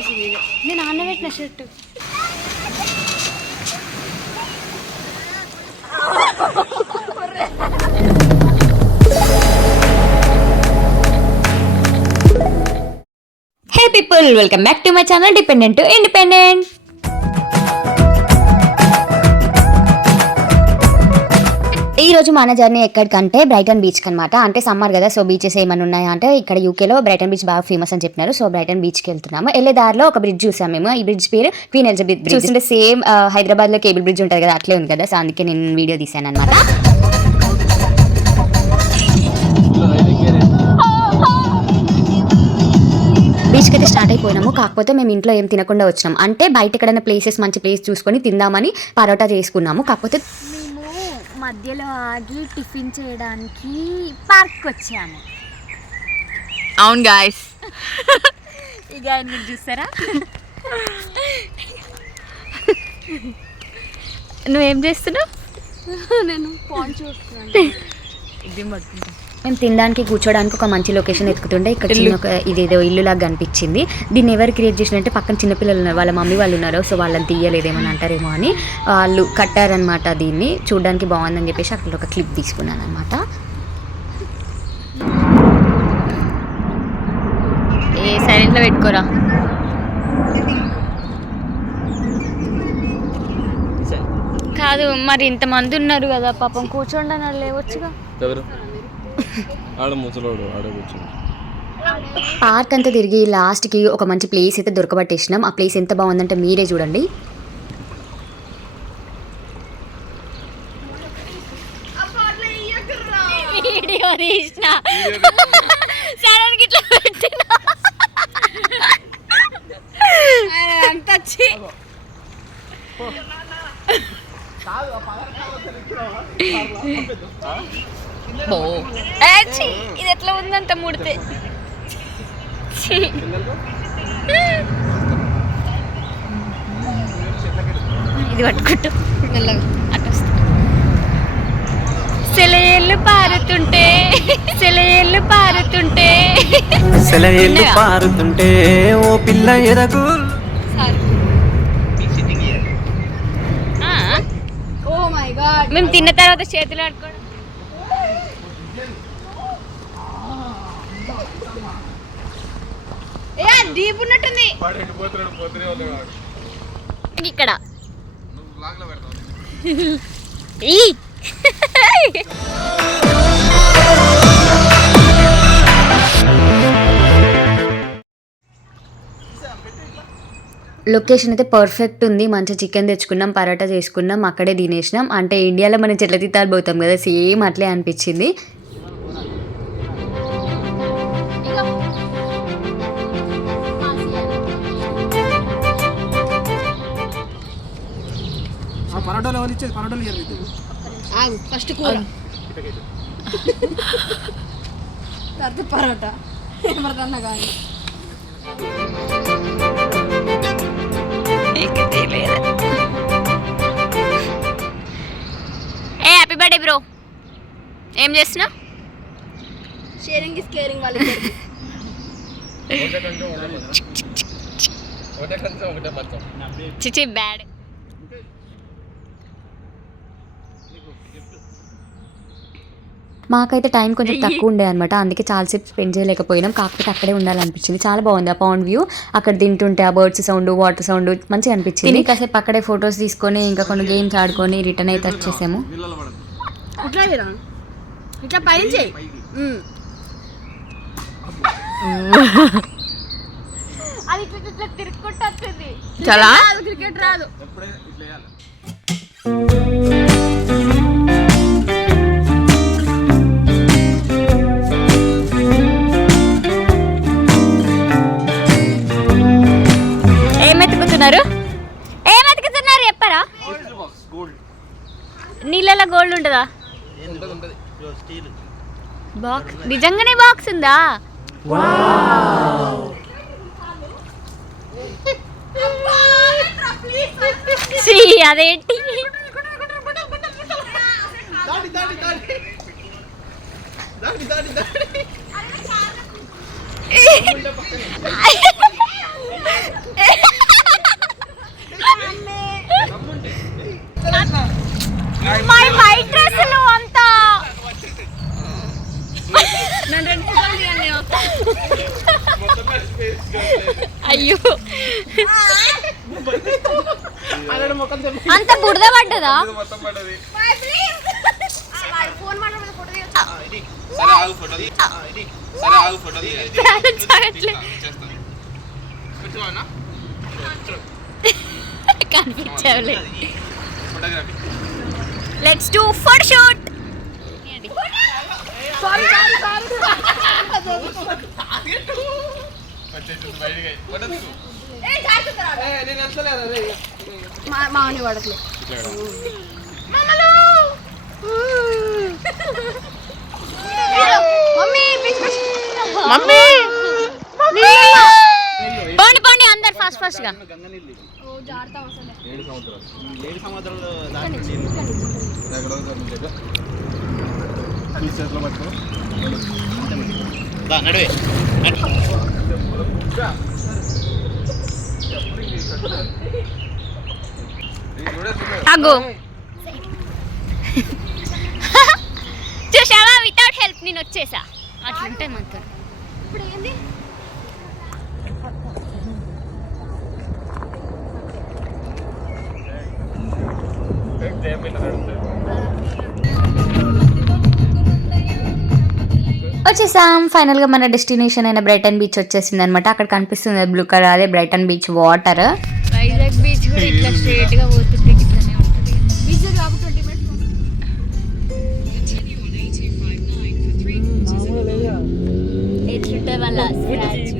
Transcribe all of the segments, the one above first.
చెప్పేసి నేను నాన్న పెట్టిన shirt. Hey people, welcome back to my channel dependent to independent. ఈ రోజు మన జర్నీ ఎక్కడికంటే బ్రైటన్ బీచ్ అనమాట. అంటే సమ్మర్ కదా, సో బీచెస్ ఏమైనా ఉన్నాయా అంటే ఇక్కడ యూకేలో బ్రైటన్ బీచ్ బాగా ఫేమస్ అని చెప్పినారు. సో బ్రైటన్ బీచ్కి వెళ్తున్నాము. వెళ్ళే దారిలో ఒక బ్రిడ్జ్ చూసాము మేము. ఈ బ్రిడ్జ్ పేరు క్వీన్ ఎలిజబెత్ బ్రిడ్జ్. అంటే సేమ్ హైదరాబాద్ లో కేబుల్ బ్రిడ్జ్ ఉంటుంది కదా, అట్లే ఉంది కదా. సో అందుకే నేను వీడియో తీసాను అనమాట. బీచ్కి అయితే స్టార్ట్ అయిపోయినాము. కాకపోతే మేము ఇంట్లో ఏం తినకుండా వచ్చినాం. అంటే బయట ఎక్కడైనా ప్లేసెస్ మంచి ప్లేస్ చూసుకొని తిందామని పరోటా చేసుకున్నాము. కాకపోతే మధ్యలో ఆగి టిఫిన్ చేయడానికి పార్క్ వచ్చాము. అవును గాయస్, ఇక మీరు చూస్తారా? నువ్వేం చేస్తున్నావు? నేను ఫోన్ చూస్తున్నాను. ఇది పట్టుకుంటా. మేము తినడానికి కూర్చోడానికి ఒక మంచి లొకేషన్ ఎత్తుకుతుంటే ఇక్కడ చిన్న ఒక ఇదేదో ఇల్లు లాగా కనిపించింది. దీన్ని ఎవరు క్రియేట్ చేసినంటే పక్కన చిన్నపిల్లలు ఉన్నారు, వాళ్ళ మమ్మీ వాళ్ళు ఉన్నారు. సో వాళ్ళని తీయలేదేమని అంటారేమో అని వాళ్ళు కట్టారనమాట. దీన్ని చూడడానికి బాగుందని చెప్పేసి అక్కడ ఒక క్లిప్ తీసుకున్నాను అనమాట. ఏ సైలెంట్లో పెట్టుకోరా. కాదు మరి ఇంతమంది ఉన్నారు కదా, పాపం కూర్చోండి అని లేవచ్చుగా. పార్క్ అంతా తిరిగి లాస్ట్కి ఒక మంచి ప్లేస్ అయితే దొరకబట్టేసినాం. ఆ ప్లేస్ ఎంత బాగుందంటే మీరే చూడండి. ఇది ఎట్లా ఉందంత ముడితే. ఇది పట్టుకుంటూ సెలయేళ్ళు పారుతుంటే సెలయేళ్ళు పారుతుంటే సెలయేళ్ళు పారుతుంటే ఓ పిల్ల ఎరగు. మేము తిన్న తర్వాత చేతులు ఆడుకోవడం. డీప్ ఉన్నట్టుంది ఇక్కడ. లొకేషన్ అయితే పర్ఫెక్ట్ ఉంది. మంచి చికెన్ తెచ్చుకున్నాం, పరోటా చేసుకున్నాం, అక్కడే తినేసినాం. అంటే ఇండియాలో మనం చెట్ల తిత్తాలు పోతాం కదా, సేమ్ అట్లే అనిపించింది. ఫస్ట్ కూర తర్వాత పరోటా ఎవరికన్నా కానీ. ఏ హ్యాపీ బర్త్డే బ్రో. ఏం చేస్తున్నా? షేరింగ్ ఇస్ కేరింగ్ వాళ్ళకి. చిచి బ్యాడ్. మాకైతే టైం కొంచెం తక్కువ ఉండే అనమాట, అందుకే చాలాసేపు స్పెండ్ చేయలేకపోయినాం. కాకపోతే అక్కడే ఉండాలనిపించింది. చాలా బాగుంది ఆ పౌండ్ వ్యూ. అక్కడ తింటుంటే ఆ బర్డ్స్ సౌండ్, వాటర్ సౌండ్ మంచిగా అనిపించింది. కాసేపు అక్కడే ఫొటోస్ తీసుకొని ఇంకా కొన్ని గేమ్స్ ఆడుకొని రిటర్న్ అయితే వచ్చేసాము. చాలా క్రికెట్ రాదు. ఏమెతుకుతున్నారు చెప్పరా? నీళ్ళలో గోల్డ్ ఉంటుందా? బాక్స్ నిజంగానే బాక్స్ ఉందా? అదేంటి? అయ్యో అంత బురద పడ్డదా? కనిపించలే. Let's do photo shoot. మామని పడట్లే పోండి పోండి అందరు ఫాస్ట్ ఫాస్ట్ గా. అగో చూసావా, వితౌట్ హెల్ప్ నేను వచ్చేసా. అట్లుంటాయి మనతో. ఇప్పుడు ఏంది వచ్చేసాం. ఫైనల్గా మన డెస్టినేషన్ అయిన బ్రైటన్ బీచ్ వచ్చేసింది అనమాట. అక్కడ కనిపిస్తుంది బ్లూ కలర్, అదే Brighton beach water. Vizag beach కూడా ఇట్లా స్ట్రేట్ గా పోతుంటే ఇట్లానే ఉంటుంది. బీచ్ రాబు 20 minutes ఎట్లుంటే వాళ్ళ స్క్రాచ్.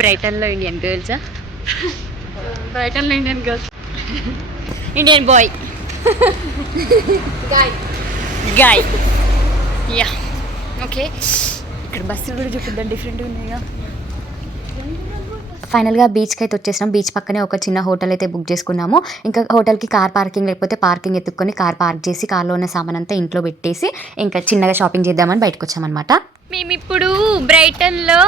బ్రైటన్ లో ఇండియన్ గర్ల్స్, బ్రైటన్ లో Indian girls, Indian boy, guy. Yeah okay. ఇక్కడ బస్సులు కూడా చూపిద్దాం, డిఫరెంట్గా ఉన్నాయిగా. ఫైనల్గా బీచ్కి అయితే వచ్చేసినాం. బీచ్ పక్కనే ఒక చిన్న హోటల్ అయితే బుక్ చేసుకున్నాము. ఇంకా హోటల్కి కార్ పార్కింగ్ లేకపోతే పార్కింగ్ ఎత్తుక్కొని కార్ పార్క్ చేసి కార్లో ఉన్న సామాన్ అంతా ఇంట్లో పెట్టేసి ఇంకా చిన్నగా షాపింగ్ చేద్దామని బయటకు వచ్చామన్నమాట. మేము ఇప్పుడు బ్రైటన్లో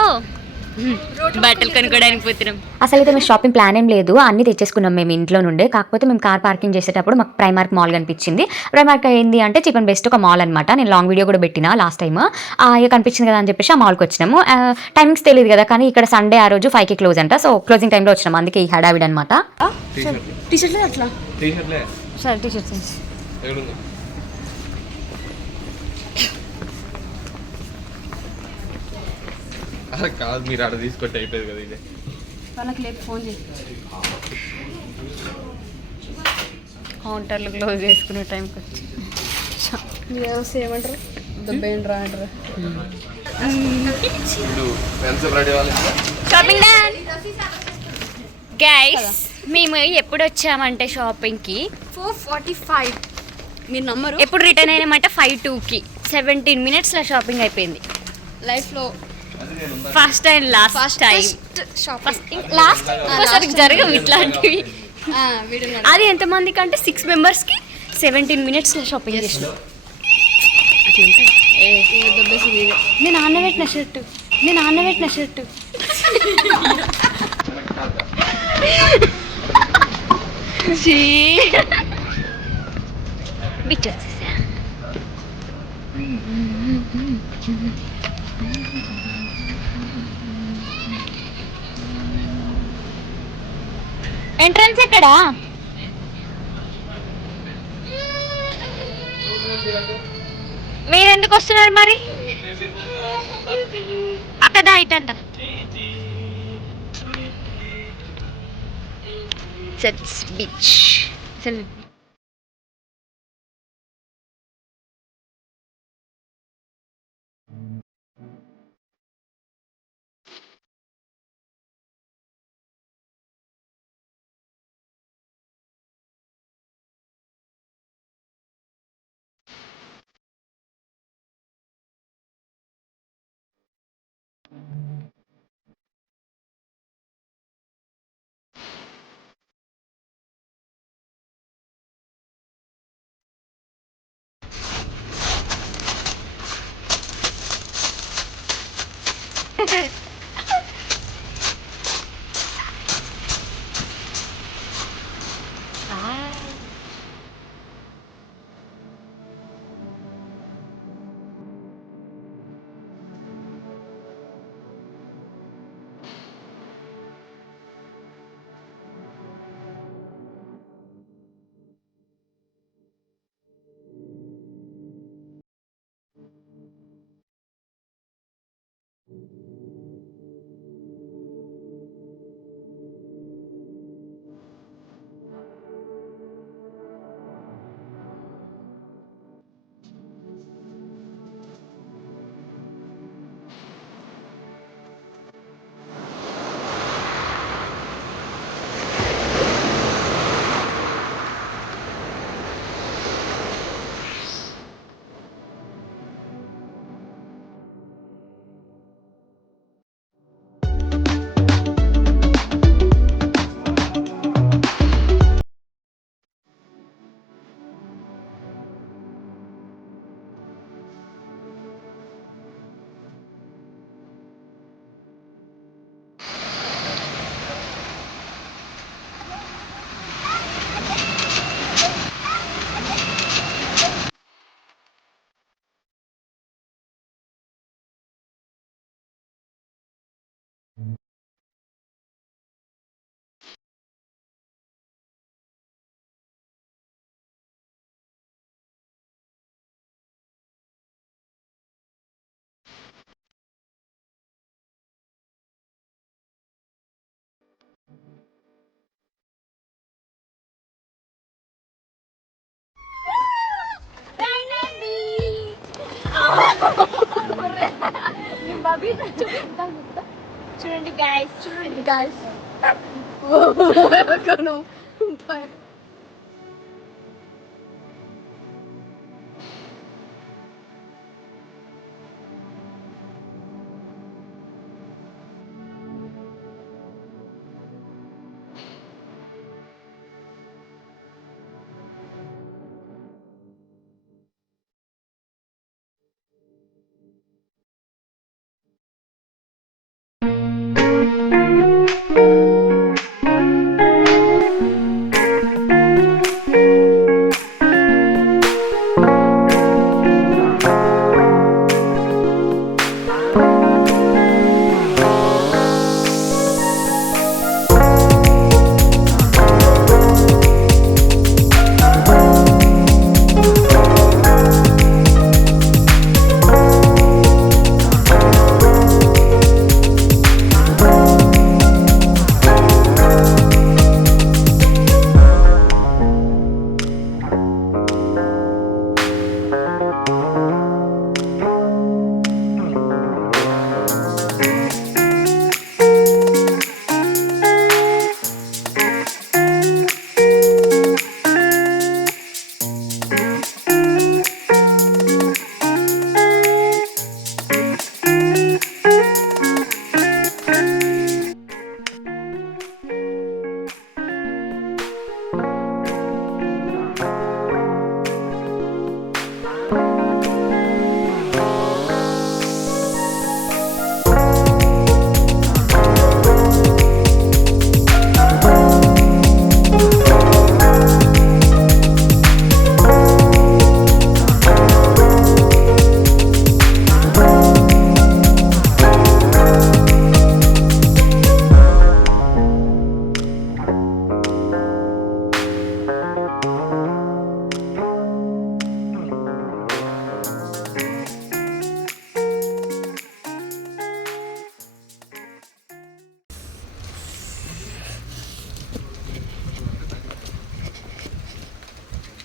బట్టలు కొనుక్కోవడానికి పోతున్నాం. అసలు అయితే మేము షాపింగ్ ప్లాన్ ఏం లేదు, అన్నీ తెచ్చేసుకున్నాం మేము ఇంట్లో నుండే. కాకపోతే మేము కార్ పార్కింగ్ చేసేటప్పుడు మాకు ప్రైమార్క్ మాల్ కనిపించింది. ప్రైమార్క్ ఏంది అంటే చీప్ అండ్ బెస్ట్ ఒక మాల్ అనమాట. నేను లాంగ్ వీడియో కూడా పెట్టినా లాస్ట్ టైం. ఇక కనిపించింది కదా అని చెప్పేసి ఆ మాల్కి వచ్చినాము. టైమింగ్స్ తెలియదు కదా, కానీ ఇక్కడ సండే ఆ రోజు 5కి క్లోజ్ అంట. సో క్లోజింగ్ టైంలో వచ్చినాము, అందుకే ఈ హడావిడ్ అనమాట. టీషర్ట్లే అట్లా సరే టీషర్ట్స్ కాదు, మీరు ఆడ తీసుకొట్టి అయిపోయింది కదా. ఇదే వాళ్ళకి లేదు, ఫోన్ చేసి కౌంటర్లు క్లోజ్ చేసుకునే టైంకి వచ్చి మీరు వస్తే ఏమంటారు, దెబ్బేంటి రా అంటారు. ఇప్పుడు ఫ్రెండ్స్ రెడీ వాళ్ళు షాపింగ్ డన్ గైస్. మేము ఎప్పుడు వచ్చామంటే షాపింగ్కి 4:45 మీరు నమ్మరు. ఎప్పుడు రిటర్న్ అయినామంటే 5:02కి 17 minutesలో షాపింగ్ అయిపోయింది. లైఫ్లో first and last time. Shopping last ఒకసారి జరగవు ఇట్లాంటివి. వీడియో అది ఎంతమందికి అంటే 6 members-కి 17 minutesలో షాపింగ్ చేసినాం. దెబ్బేసింది. నేను ఆనబెట్టిన షర్టు బిచ్ వచ్చేసా. ఎంట్రన్స్ ఎక్కడా? మీరెందుకు వస్తున్నారు మరి? పెద్ద హైట్ అంట. సెట్స్ బీచ్ అసలు చూడండి గాయ్స్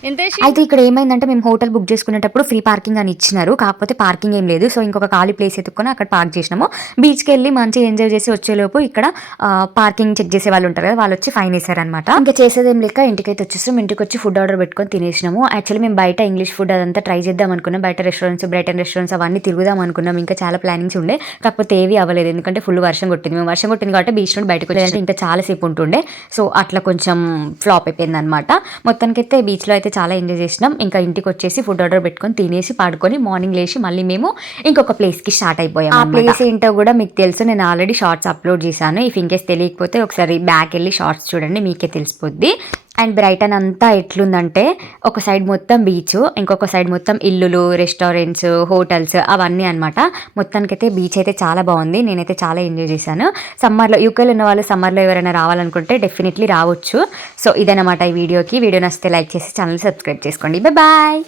ఎంత వేసి అయితే ఇక్కడ ఏమైందంటే మేము హోటల్ బుక్ చేసుకునేటప్పుడు ఫ్రీ పార్కింగ్ అని ఇచ్చినారు, కాకపోతే పార్కింగ్ ఏం లేదు. సో ఇంకొక ఖాళీ ప్లేస్ ఎత్తుకొని అక్కడ పార్క్ చేసినాము. బీచ్కి వెళ్ళి మంచిగా ఎంజాయ్ చేసి వచ్చేలోపు ఇక్కడ పార్కింగ్ చెక్ చేసే వాళ్ళు ఉంటారు కదా, వాళ్ళు వచ్చి ఫైన్ వేసారనమాట. ఇంకా చేసేదేం లేక ఇంటికైతే వచ్చేసాం. ఇంటికి వచ్చి ఫుడ్ ఆర్డర్ పెట్టుకొని తినేసినాము. యాక్చువల్లీ మేము బయట ఇంగ్లీష్ ఫుడ్ అదంతా ట్రై చేద్దాం అనుకున్నాం, బయట రెస్టారెంట్స్ బ్రైటన్ రెస్టారెంట్స్ అవన్నీ తిరుగుదాం అనుకున్నాం. ఇంకా చాలా ప్లానింగ్స్ ఉండే, కాకపోతే ఏవి అవ్వలేదు ఎందుకంటే ఫుల్ వర్షం కొట్టింది. మేము వర్షం కొట్టింది కాబట్టి బీచ్ నుండి బయటకు వచ్చేసి ఇంకా చాలాసేపు ఉంటుండే, సో అట్లా కొంచెం ఫ్లాప్ అయిపోయింది అనమాట. మొత్తానికైతే బీచ్లో అయితే చాలా ఎంజాయ్ చేసినాం. ఇంకా ఇంటికి వచ్చేసి ఫుడ్ ఆర్డర్ పెట్టుకొని తినేసి పాడుకొని మార్నింగ్ లేచి మళ్ళీ మేము ఇంకొక ప్లేస్కి స్టార్ట్ అయిపోయాం. ఆ ప్లేస్ ఏంటో కూడా మీకు తెలుసు, నేను ఆల్రెడీ షార్ట్స్ అప్లోడ్ చేశాను. ఇఫ్ ఇన్ కేస్ తెలియకపోతే ఒకసారి బ్యాక్ వెళ్ళి షార్ట్స్ చూడండి, మీకే తెలిసిపోద్ది. అండ్ బ్రైటన్ అంతా ఎట్లుందంటే ఒక సైడ్ మొత్తం బీచ్, ఇంకొక సైడ్ మొత్తం ఇల్లులు, రెస్టారెంట్స్, హోటల్స్ అవన్నీ అనమాట. మొత్తానికైతే బీచ్ అయితే చాలా బాగుంది, నేనైతే చాలా ఎంజాయ్ చేశాను. సమ్మర్లో యూకేలో ఉన్న వాళ్ళు సమ్మర్లో ఎవరైనా రావాలనుకుంటే డెఫినెట్లీ రావచ్చు. సో ఇదన్నమాట ఈ వీడియోకి. వీడియో నచ్చితే లైక్ చేసి ఛానల్ సబ్స్క్రైబ్ చేసుకోండి. బాయ్.